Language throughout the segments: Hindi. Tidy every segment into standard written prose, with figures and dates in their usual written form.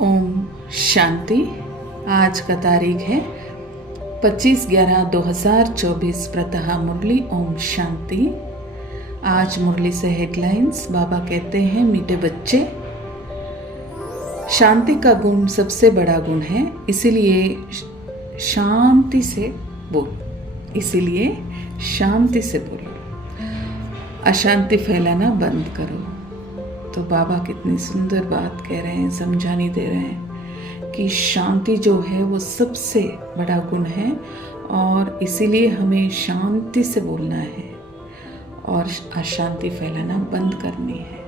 ओम शांति। आज का तारीख है 25/11/2024। प्रातः मुरली ओम शांति। आज मुरली से हेडलाइंस। बाबा कहते हैं, मीठे बच्चे, शांति का गुण सबसे बड़ा गुण है, इसीलिए शांति से बोलो, अशांति फैलाना बंद करो। तो बाबा कितनी सुंदर बात कह रहे हैं, समझाने दे रहे हैं कि शांति जो है वो सबसे बड़ा गुण है और इसीलिए हमें शांति से बोलना है और अशांति फैलाना बंद करनी है।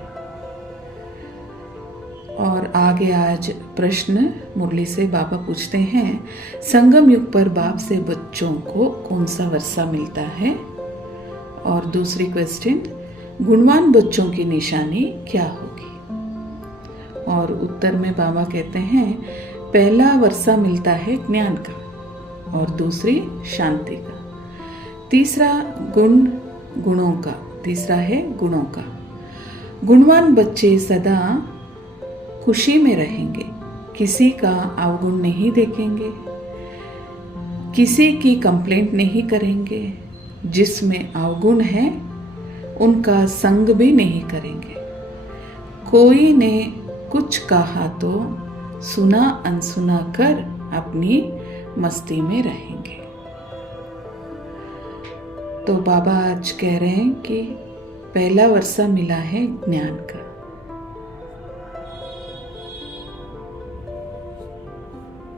और आगे आज प्रश्न मुरली से बाबा पूछते हैं, संगम युग पर बाप से बच्चों को कौन सा वर्षा मिलता है? और दूसरी क्वेश्चन, गुणवान बच्चों की निशानी क्या होगी? और उत्तर में बाबा कहते हैं, पहला वर्षा मिलता है ज्ञान का और दूसरी शांति का। तीसरा है गुणों का। गुणवान बच्चे सदा खुशी में रहेंगे, किसी का अवगुण नहीं देखेंगे, किसी की कंप्लेंट नहीं करेंगे, जिसमें अवगुण है उनका संग भी नहीं करेंगे। कोई ने कुछ कहा तो सुना अनसुना कर अपनी मस्ती में रहेंगे। तो बाबा आज कह रहे हैं कि पहला वर्षा मिला है ज्ञान का,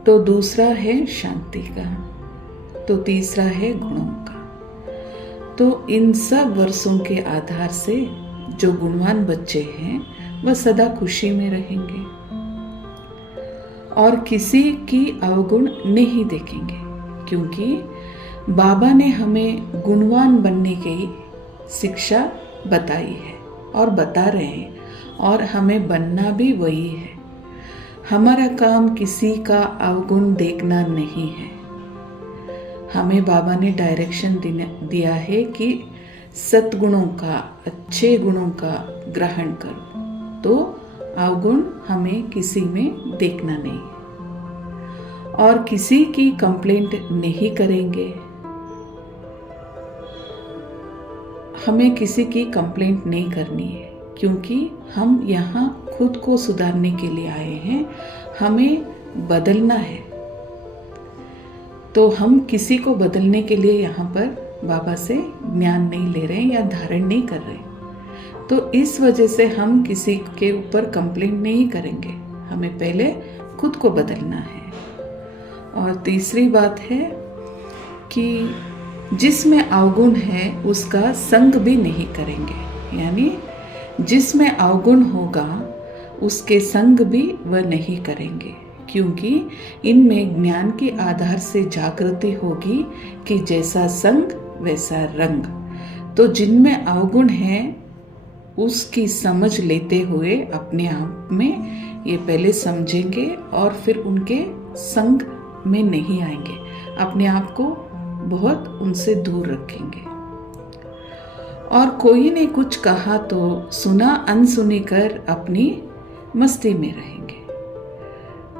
तो दूसरा है शांति का, तो तीसरा है गुणों का। तो इन सब वर्षों के आधार से जो गुणवान बच्चे हैं वह सदा खुशी में रहेंगे और किसी की अवगुण नहीं देखेंगे, क्योंकि बाबा ने हमें गुणवान बनने की शिक्षा बताई है और बता रहे हैं और हमें बनना भी वही है। हमारा काम किसी का अवगुण देखना नहीं है। हमें बाबा ने डायरेक्शन दिया है कि सद्गुणों का, अच्छे गुणों का ग्रहण करो, तो अवगुण हमें किसी में देखना नहीं है और किसी की कंप्लेंट नहीं करेंगे। हमें किसी की कंप्लेंट नहीं करनी है, क्योंकि हम यहाँ खुद को सुधारने के लिए आए हैं, हमें बदलना है। तो हम किसी को बदलने के लिए यहाँ पर बाबा से ज्ञान नहीं ले रहे हैं या धारण नहीं कर रहे। तो इस वजह से हम किसी के ऊपर कंप्लेंट नहीं करेंगे, हमें पहले खुद को बदलना है। और तीसरी बात है कि जिसमें अवगुण है उसका संग भी नहीं करेंगे, यानी जिसमें अवगुण होगा उसके संग भी वह नहीं करेंगे, क्योंकि इनमें ज्ञान के आधार से जागृति होगी कि जैसा संग वैसा रंग। तो जिनमें अवगुण है उसकी समझ लेते हुए अपने आप में ये पहले समझेंगे और फिर उनके संग में नहीं आएंगे, अपने आप को बहुत उनसे दूर रखेंगे। और कोई ने कुछ कहा तो सुना अनसुनी कर अपनी मस्ती में रहेंगे।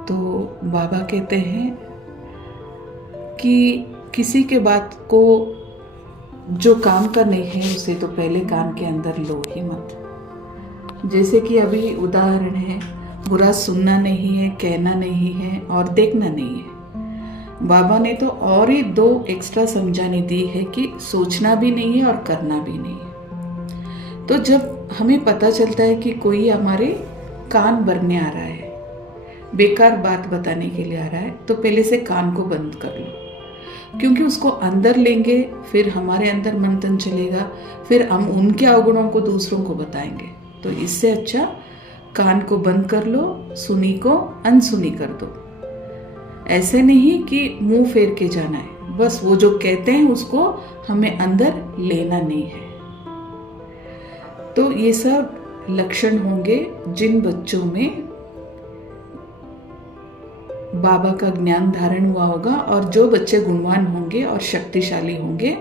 तो बाबा कहते हैं कि किसी के बात को जो काम का नहीं है उसे तो पहले कान के अंदर लो ही मत। जैसे कि अभी उदाहरण है, बुरा सुनना नहीं है, कहना नहीं है और देखना नहीं है। बाबा ने तो और ही 2 एक्स्ट्रा समझाने दी है कि सोचना भी नहीं है और करना भी नहीं है। तो जब हमें पता चलता है कि कोई हमारे कान भरने आ रहा है, बेकार बात बताने के लिए आ रहा है, तो पहले से कान को बंद कर लो, क्योंकि उसको अंदर लेंगे फिर हमारे अंदर मंथन चलेगा, फिर हम उनके अवगुणों को दूसरों को बताएंगे। तो इससे अच्छा कान को बंद कर लो, सुनी को अनसुनी कर दो। ऐसे नहीं कि मुंह फेर के जाना है, बस वो जो कहते हैं उसको हमें अंदर लेना नहीं है। तो ये सब लक्षण होंगे जिन बच्चों में बाबा का ज्ञान धारण हुआ होगा, और जो बच्चे गुणवान होंगे और शक्तिशाली होंगे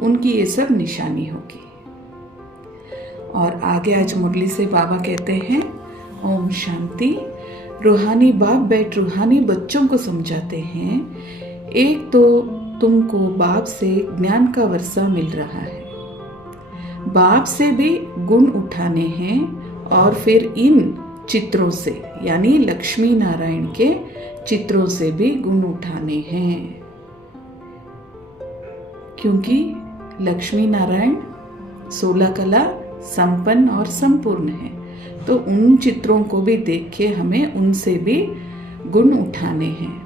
उनकी ये सब निशानी होगी। और आगे आज मुरली से बाबा कहते हैं, ओम शांति। रूहानी बाप बैठ रूहानी बच्चों को समझाते हैं, एक तो तुमको बाप से ज्ञान का वर्षा मिल रहा है, बाप से भी गुण उठाने हैं और फिर इन चित्रों से यानी लक्ष्मी नारायण के चित्रों से भी गुण उठाने हैं, क्योंकि लक्ष्मी नारायण 16 कला संपन्न और संपूर्ण है। तो उन चित्रों को भी देख के हमें उनसे भी गुण उठाने हैं।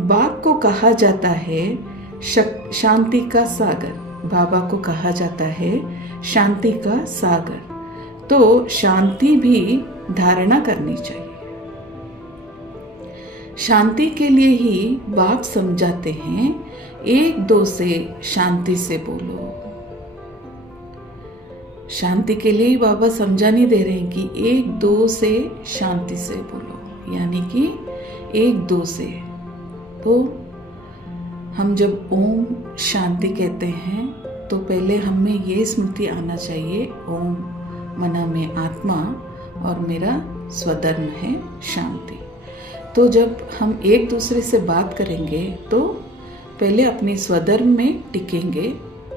बाप को कहा जाता है शांति का सागर, बाबा को कहा जाता है शांति का सागर। तो शांति भी धारणा करनी चाहिए। शांति के लिए ही बाप समझाते हैं, एक दो से शांति से बोलो। शांति के लिए ही बाबा समझाने दे रहे हैं कि एक दो से शांति से बोलो, यानी कि एक दो से। तो हम जब ओम शांति कहते हैं तो पहले हमें ये स्मृति आना चाहिए, ओम मना में आत्मा और मेरा स्वधर्म है शांति। तो जब हम एक दूसरे से बात करेंगे तो पहले अपने स्वधर्म में टिकेंगे,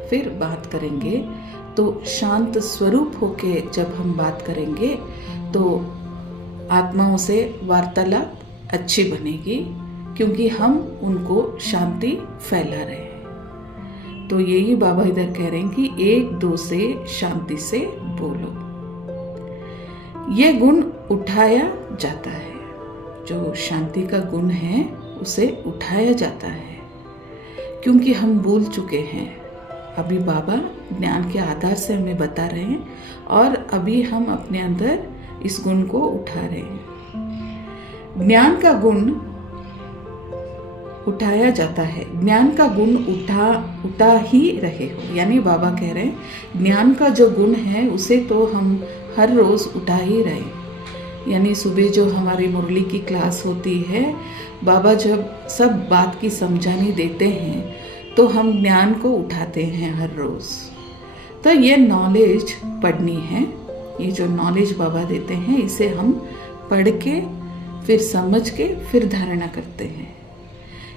फिर बात करेंगे। तो शांत स्वरूप होके जब हम बात करेंगे तो आत्माओं से वार्तालाप अच्छी बनेगी, क्योंकि हम उनको शांति फैला रहे हैं। तो यही बाबा इधर कह रहे हैं कि एक दो से शांति से बोलो। ये गुण उठाया जाता है, जो शांति का गुण है उसे उठाया जाता है, क्योंकि हम भूल चुके हैं। अभी बाबा ज्ञान के आधार से हमें बता रहे हैं और अभी हम अपने अंदर इस गुण को उठा रहे हैं। ज्ञान का गुण उठाया जाता है, ज्ञान का गुण उठा ही रहे हो, यानी बाबा कह रहे हैं ज्ञान का जो गुण है उसे तो हम हर रोज उठा ही रहे। यानी सुबह जो हमारी मुरली की क्लास होती है, बाबा जब सब बात की समझानी देते हैं तो हम ज्ञान को उठाते हैं हर रोज। तो ये नॉलेज पढ़नी है, ये जो नॉलेज बाबा देते हैं इसे हम पढ़ के फिर समझ के फिर धारणा करते हैं।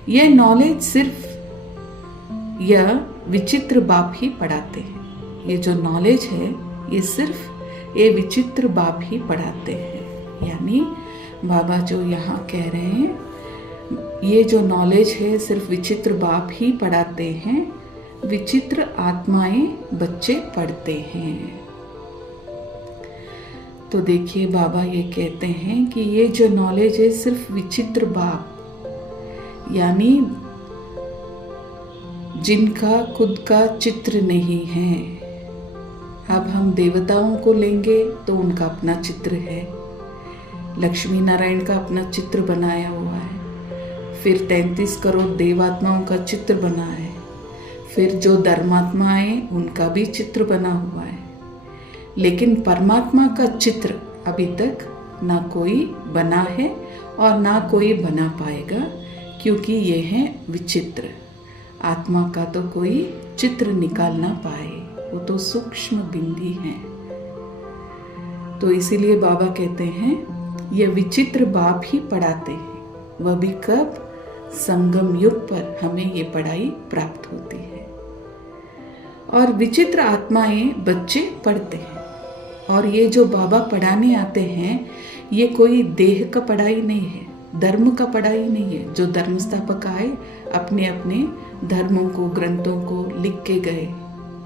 ये नॉलेज सिर्फ यह विचित्र बाप ही पढ़ाते हैं। ये जो नॉलेज है ये सिर्फ ये विचित्र बाप ही पढ़ाते हैं। यानी बाबा जो यहाँ कह रहे हैं, ये जो नॉलेज है सिर्फ विचित्र बाप ही पढ़ाते हैं, विचित्र आत्माएं बच्चे पढ़ते हैं। तो देखिए बाबा ये कहते हैं कि ये जो नॉलेज है सिर्फ विचित्र बाप, यानी जिनका खुद का चित्र नहीं है। अब हम देवताओं को लेंगे तो उनका अपना चित्र है, लक्ष्मी नारायण का अपना चित्र बनाया हुआ है, फिर 33 करोड़ देवात्माओं का चित्र बना है, फिर जो धर्मात्माएं उनका भी चित्र बना हुआ है। लेकिन परमात्मा का चित्र अभी तक ना कोई बना है और ना कोई बना पाएगा, क्योंकि ये है विचित्र। आत्मा का तो कोई चित्र निकाल ना पाए, वो तो सूक्ष्म बिंदी है। तो इसीलिए बाबा कहते हैं ये विचित्र बाप ही पढ़ाते हैं, वह भी कब? संगम युग पर हमें ये पढ़ाई प्राप्त होती है। और विचित्र आत्माएं बच्चे पढ़ते हैं। और ये जो बाबा पढ़ाने आते हैं ये कोई देह का पढ़ाई नहीं है, धर्म का पढ़ाई नहीं है। जो धर्म स्थापक आए अपने अपने धर्मों को, ग्रंथों को लिख के गए,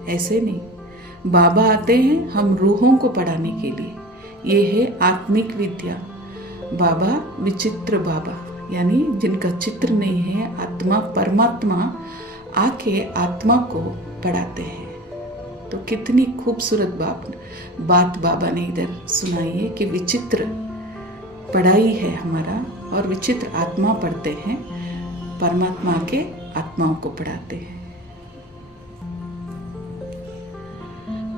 ऐसे नहीं। बाबा आते हैं हम रूहों को पढ़ाने के लिए। ये है आत्मिक विद्या। बाबा विचित्र बाबा, यानी जिनका चित्र नहीं है, आत्मा परमात्मा आके आत्मा को पढ़ाते हैं। तो कितनी खूबसूरत बात बाबा ने इधर सुनाई है कि विचित्र पढ़ाई है हमारा और विचित्र आत्मा पढ़ते हैं, परमात्मा के आत्माओं को पढ़ाते हैं।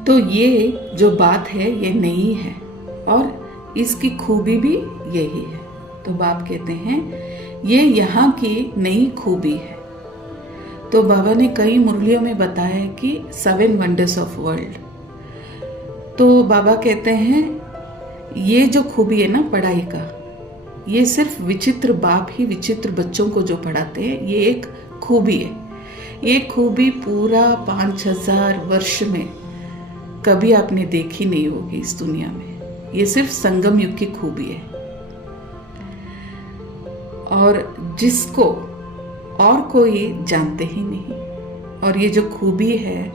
तो ये जो बात है ये नई है और इसकी खूबी भी यही है। तो बाप कहते हैं ये यहाँ की नई खूबी है। तो बाबा ने कई मुरलियों में बताया है कि 7 वंडर्स ऑफ वर्ल्ड। तो बाबा कहते हैं ये जो खूबी है ना पढ़ाई का, ये सिर्फ विचित्र बाप ही विचित्र बच्चों को जो पढ़ाते हैं, ये एक खूबी है। ये खूबी पूरा 5000 वर्ष में कभी आपने देखी नहीं होगी इस दुनिया में। ये सिर्फ संगम युग की खूबी है, और जिसको और कोई जानते ही नहीं। और ये जो खूबी है,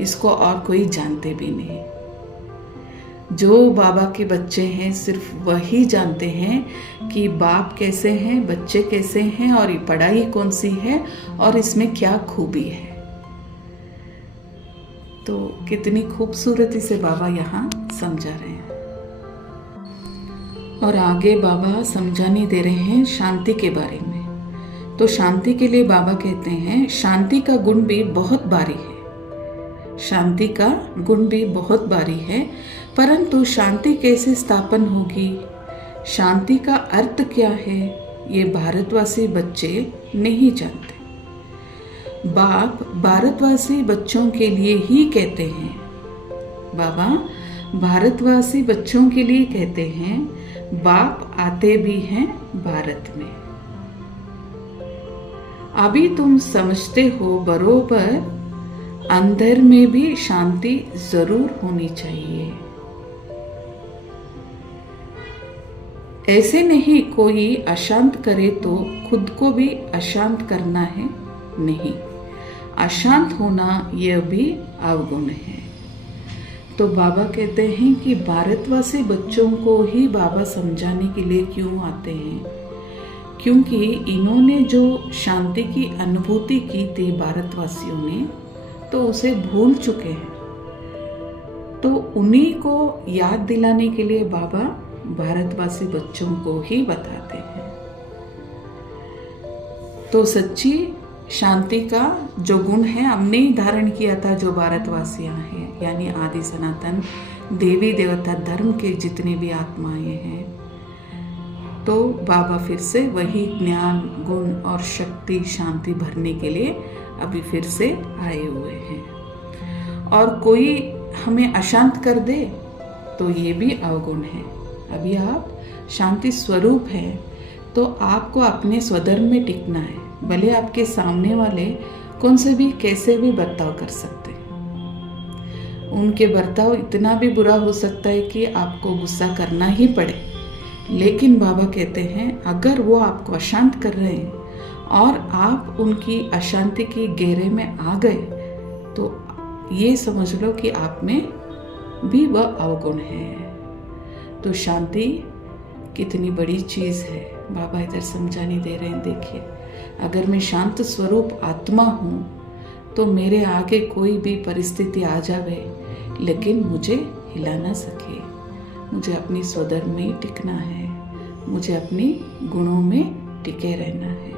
इसको और कोई जानते भी नहीं। जो बाबा के बच्चे हैं सिर्फ वही जानते हैं कि बाप कैसे हैं, बच्चे कैसे हैं, और ये पढ़ाई कौन सी है और इसमें क्या खूबी है। तो कितनी खूबसूरती से बाबा यहाँ समझा रहे हैं। और आगे बाबा समझाने दे रहे हैं शांति के बारे में। तो शांति के लिए बाबा कहते हैं, शांति का गुण भी बहुत भारी है। शांति का गुण भी बहुत भारी है, परंतु शांति कैसे स्थापन होगी, शांति का अर्थ क्या है, ये भारतवासी बच्चे नहीं जानते। बाप भारतवासी बच्चों के लिए ही कहते हैं, बाबा भारतवासी बच्चों के लिए कहते हैं, बाप आते भी हैं भारत में। अभी तुम समझते हो बरोबर, अंदर में भी शांति जरूर होनी चाहिए। ऐसे नहीं कोई अशांत करे तो खुद को भी अशांत करना है, नहीं। अशांत होना यह भी अवगुण है। तो बाबा कहते हैं कि भारतवासी बच्चों को ही बाबा समझाने के लिए क्यों आते हैं, क्योंकि इन्होंने जो शांति की अनुभूति की थी भारतवासियों ने, तो उसे भूल चुके हैं। तो उन्हीं को याद दिलाने के लिए बाबा भारतवासी बच्चों को ही बताते हैं। तो सच्ची शांति का जो गुण है हमने ही धारण किया था, जो भारतवासियां हैं, यानी आदि सनातन देवी देवता धर्म के जितने भी आत्माएं हैं। तो बाबा फिर से वही ज्ञान, गुण और शक्ति, शांति भरने के लिए अभी फिर से आए हुए हैं। और कोई हमें अशांत कर दे तो ये भी अवगुण है। अभी आप शांति स्वरूप हैं, तो आपको अपने स्वधर्म में टिकना है। भले आपके सामने वाले कौन से भी कैसे भी बर्ताव कर सकते हैं, उनके बर्ताव इतना भी बुरा हो सकता है कि आपको गुस्सा करना ही पड़े। लेकिन बाबा कहते हैं, अगर वो आपको अशांत कर रहे हैं और आप उनकी अशांति की घेरे में आ गए, तो ये समझ लो कि आप में भी वह अवगुण है। तो शांति कितनी बड़ी चीज़ है, बाबा इधर समझाने दे रहे हैं। देखिए, अगर मैं शांत स्वरूप आत्मा हूँ तो मेरे आगे कोई भी परिस्थिति आ जावे, लेकिन मुझे हिला ना सके। मुझे अपनी स्वधर्म में ही टिकना है, मुझे अपनी गुणों में टिके रहना है।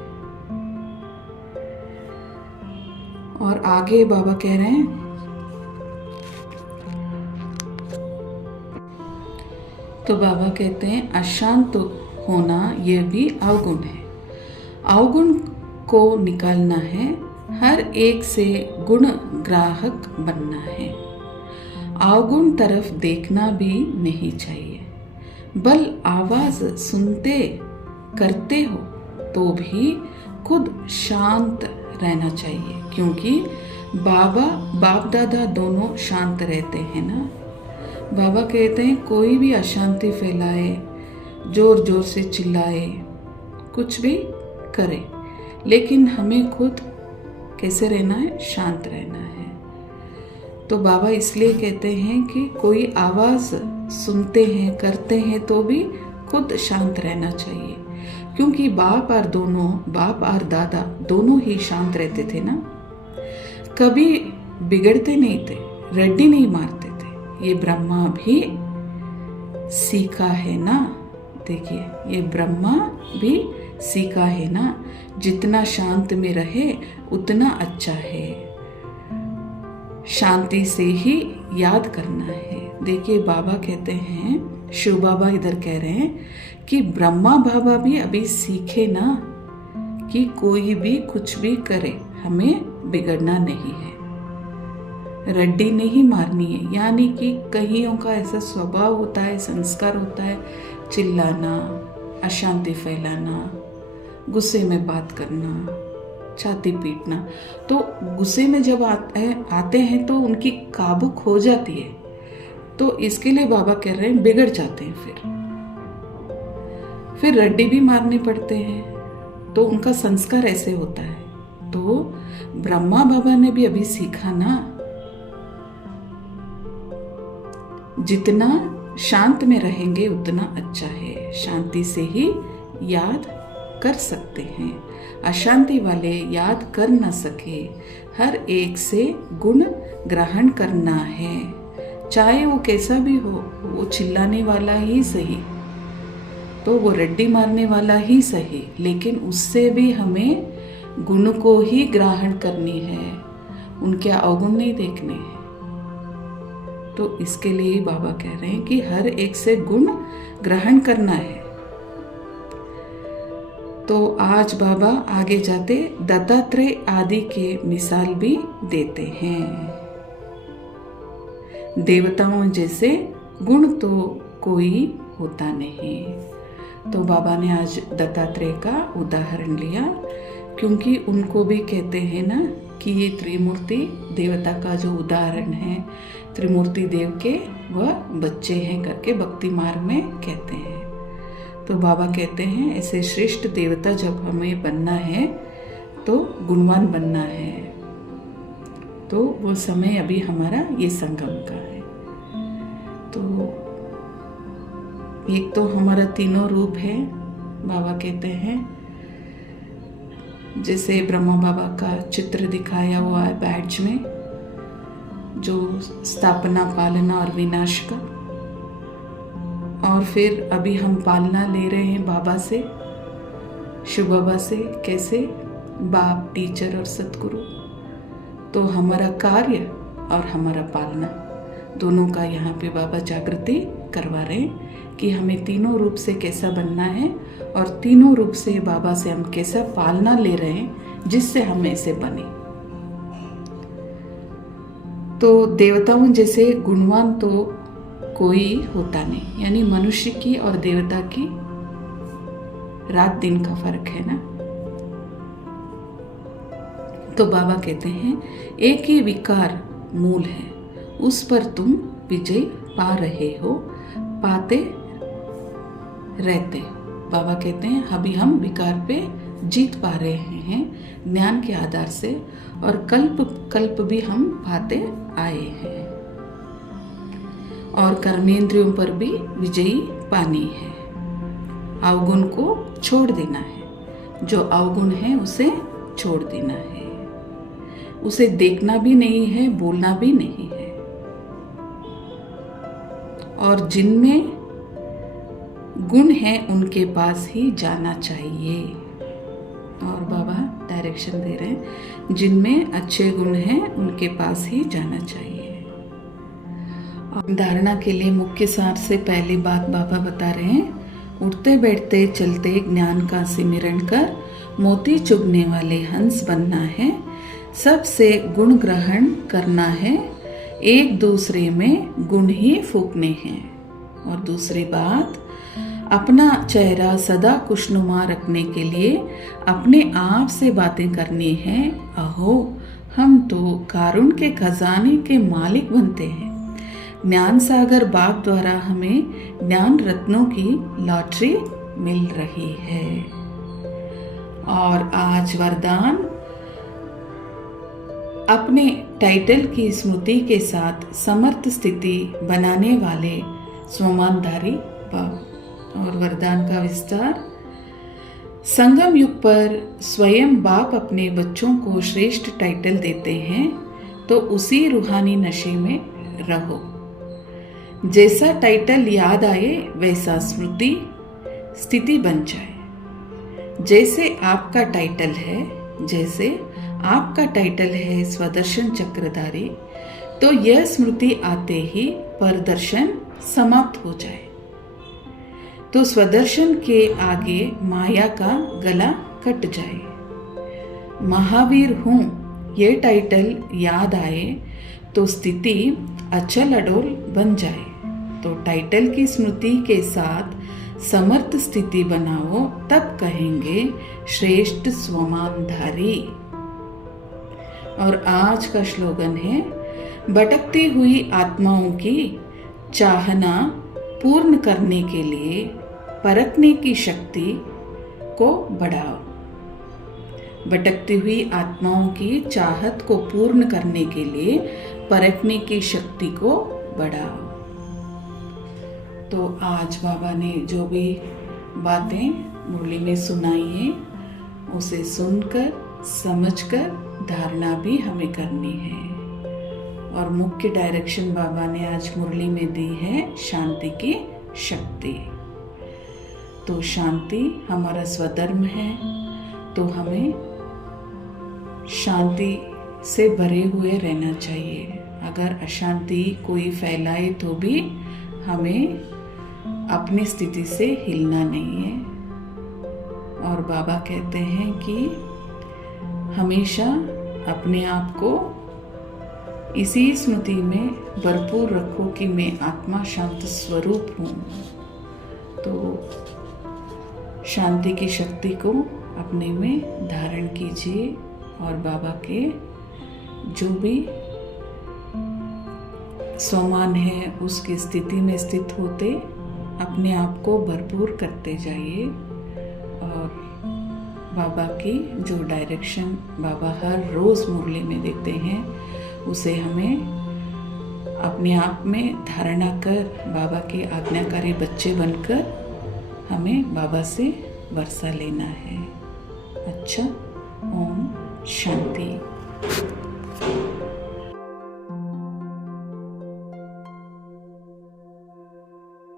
और आगे बाबा कह रहे हैं, तो बाबा कहते हैं अशांत होना यह भी अवगुण है। अवगुण को निकालना है, हर एक से गुण ग्राहक बनना है। अवगुण तरफ देखना भी नहीं चाहिए। बल आवाज सुनते करते हो तो भी खुद शांत रहना चाहिए, क्योंकि बाबा बाप दादा दोनों शांत रहते हैं ना। बाबा कहते हैं कोई भी अशांति फैलाए, जोर जोर से चिल्लाए, कुछ भी करे, लेकिन हमें खुद कैसे रहना है, शांत रहना है। तो बाबा इसलिए कहते हैं कि कोई आवाज सुनते हैं करते हैं तो भी खुद शांत रहना चाहिए, क्योंकि बाप और दादा दोनों ही शांत रहते थे ना। कभी बिगड़ते नहीं थे, रड्डी नहीं मारते थे। ये ब्रह्मा भी सीखा है ना। देखिए, ये ब्रह्मा भी सीखा है ना, जितना शांत में रहे उतना अच्छा है। शांति से ही याद करना है। देखिए, बाबा कहते हैं, शिव बाबा इधर कह रहे हैं कि ब्रह्मा बाबा भी अभी सीखे ना कि कोई भी कुछ भी करे, हमें बिगड़ना नहीं है। रड्डी नहीं मारनी है। यानी कि कईयों का ऐसा स्वभाव होता है, संस्कार होता है, चिल्लाना, अशांति फैलाना, गुस्से में बात करना, छाती पीटना। तो गुस्से में जब आते हैं तो उनकी काबू खो जाती है। तो इसके लिए बाबा कह रहे हैं बिगड़ जाते हैं, फिर रड्डी भी मारने पड़ते हैं। तो उनका संस्कार ऐसे होता है। तो ब्रह्मा बाबा ने भी अभी सीखा ना, जितना शांत में रहेंगे उतना अच्छा है। शांति से ही याद कर सकते हैं, अशांति वाले याद कर न सके। हर एक से गुण ग्रहण करना है, चाहे वो कैसा भी हो, वो चिल्लाने वाला ही सही, तो वो रड्डी मारने वाला ही सही, लेकिन उससे भी हमें गुण को ही ग्रहण करनी है, उनके अवगुण नहीं देखने हैं। तो इसके लिए बाबा कह रहे हैं कि हर एक से गुण ग्रहण करना है। तो आज बाबा आगे जाते दत्तात्रेय आदि के मिसाल भी देते हैं। देवताओं जैसे गुण तो कोई होता नहीं। तो बाबा ने आज दत्तात्रेय का उदाहरण लिया, क्योंकि उनको भी कहते हैं ना कि ये त्रिमूर्ति देवता का जो उदाहरण है, त्रिमूर्ति देव के वह बच्चे हैं करके भक्ति मार्ग में कहते हैं। तो बाबा कहते हैं ऐसे श्रेष्ठ देवता जब हमें बनना है तो गुणवान बनना है। तो वो समय अभी हमारा ये संगम का है। तो एक तो हमारा तीनों रूप है, बाबा कहते हैं, जैसे ब्रह्मा बाबा का चित्र दिखाया हुआ है बैज में, जो स्थापना, पालना और विनाश का। और फिर अभी हम पालना ले रहे हैं बाबा से, शिव बाबा से। कैसे? बाप, टीचर और सतगुरु। तो हमारा कार्य और हमारा पालना दोनों का यहाँ पे बाबा जागृति करवा रहे हैं कि हमें तीनों रूप से कैसा बनना है, और तीनों रूप से बाबा से हम कैसा पालना ले रहे हैं जिससे हम ऐसे बने। तो देवताओं जैसे गुणवान तो कोई होता नहीं, यानी मनुष्य की और देवता की रात दिन का फर्क है ना। तो बाबा कहते हैं एक ही विकार मूल है, उस पर तुम विजय पा रहे हो, पाते रहते। बाबा कहते हैं अभी हम विकार पे जीत पा रहे हैं ज्ञान के आधार से, और कल्प कल्प भी हम पाते आए हैं, और कर्मेंद्रियों पर भी विजयी पानी है। अवगुण को छोड़ देना है, जो अवगुण है उसे छोड़ देना है, उसे देखना भी नहीं है, बोलना भी नहीं है। और जिनमें गुण है उनके पास ही जाना चाहिए। और बाबा डायरेक्शन दे रहे हैं, जिनमें अच्छे गुण हैं उनके पास ही जाना चाहिए। धारणा के लिए मुख्य सार से पहली बात बाबा बता रहे हैं, उठते बैठते चलते ज्ञान का सिमरन कर मोती चुगने वाले हंस बनना है, सबसे गुण ग्रहण करना है, एक दूसरे में गुण ही फूकने हैं। और दूसरी बात, अपना चेहरा सदा खुशनुमा रखने के लिए अपने आप से बातें करनी है, अहो हम तो कारुण्य के खजाने के मालिक बनते हैं। ज्ञान सागर बाग द्वारा हमें ज्ञान रत्नों की लॉटरी मिल रही है। और आज वरदान, अपने टाइटल की स्मृति के साथ समर्थ स्थिति बनाने वाले स्वमानधारी भव। और वरदान का विस्तार, संगम युग पर स्वयं बाप अपने बच्चों को श्रेष्ठ टाइटल देते हैं, तो उसी रूहानी नशे में रहो। जैसा टाइटल याद आए वैसा स्मृति स्थिति बन जाए। जैसे आपका टाइटल है स्वदर्शन चक्रधारी, तो यह स्मृति आते ही परदर्शन समाप्त हो जाए, तो स्वदर्शन के आगे माया का गला कट जाए। महावीर हूं ये टाइटल याद आए, तो स्थिति अचल अडोल बन जाए। तो टाइटल की स्मृति के साथ समर्थ स्थिति बनाओ, तब कहेंगे श्रेष्ठ स्वमानधारी। और आज का स्लोगन है, भटकती हुई आत्माओं की चाहना पूर्ण करने के लिए परखने की शक्ति को बढ़ाओ। भटकती हुई आत्माओं की चाहत को पूर्ण करने के लिए परखने की शक्ति को बढ़ाओ। तो आज बाबा ने जो भी बातें मुरली में सुनाई हैं, उसे सुनकर समझकर धारणा भी हमें करनी है। और मुख्य डायरेक्शन बाबा ने आज मुरली में दी है शांति की शक्ति। तो शांति हमारा स्वधर्म है, तो हमें शांति से भरे हुए रहना चाहिए। अगर अशांति कोई फैलाए तो भी हमें अपनी स्थिति से हिलना नहीं है। और बाबा कहते हैं कि हमेशा अपने आप को इसी स्मृति में भरपूर रखो कि मैं आत्मा शांत स्वरूप हूँ। तो शांति की शक्ति को अपने में धारण कीजिए और बाबा के जो भी स्वमान है उसकी स्थिति में स्थित होते अपने आप को भरपूर करते जाइए। और बाबा की जो डायरेक्शन बाबा हर रोज़ मुरली में देते हैं, उसे हमें अपने आप में धारणा कर बाबा के आज्ञाकारी बच्चे बनकर हमें बाबा से वर्षा लेना है। अच्छा, ओम शांति।